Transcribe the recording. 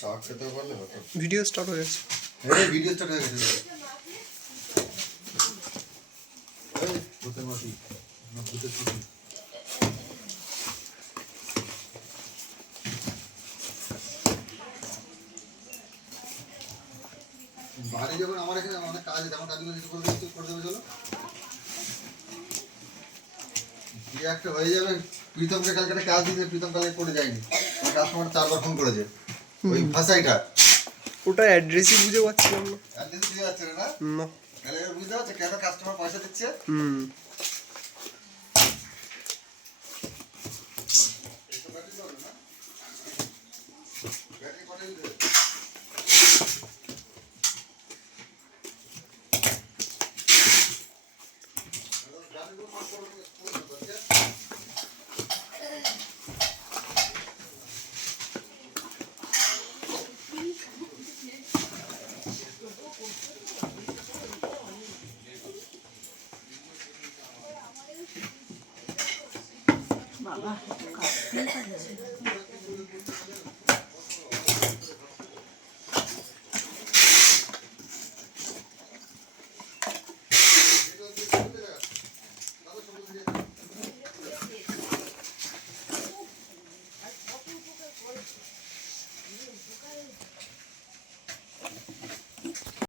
চা খেতে পারলে হতো। ভিডিও স্টার্ট হয়ে গেছে। হ্যাঁ ভিডিও স্টার্ট হয়ে গেছে। এই ভূতের মাটি না ভূতের ছুটি। বাড়ি যখন আমার এখানে অনেক কাজ আছে, আমার কাজগুলো কিছু করে দিচ্ছি, করে দেবে চলো। কি একটা হয়ে যাবে। প্রীতমকে কালকে একটা কাজ দিতে, প্রীতম কালকে করে যায়নি। আমার কাস্টমার 4 বার ফোন করেছে ওই ভাষাইটা। ওটা অ্যাড্রেসই বুঝে পাচ্ছিলাম না। অ্যাড্রেস বুঝতে পারছে না? না। তাহলে এবার বুঝতে পারছে কেন কাস্টমার পয়সা দিচ্ছে? হুম। এইসব ব্যাটারি চলবে না? ব্যাটারি কটা দিতে? ব্যাটারিগুলো নষ্ট করে দিচ্ছে।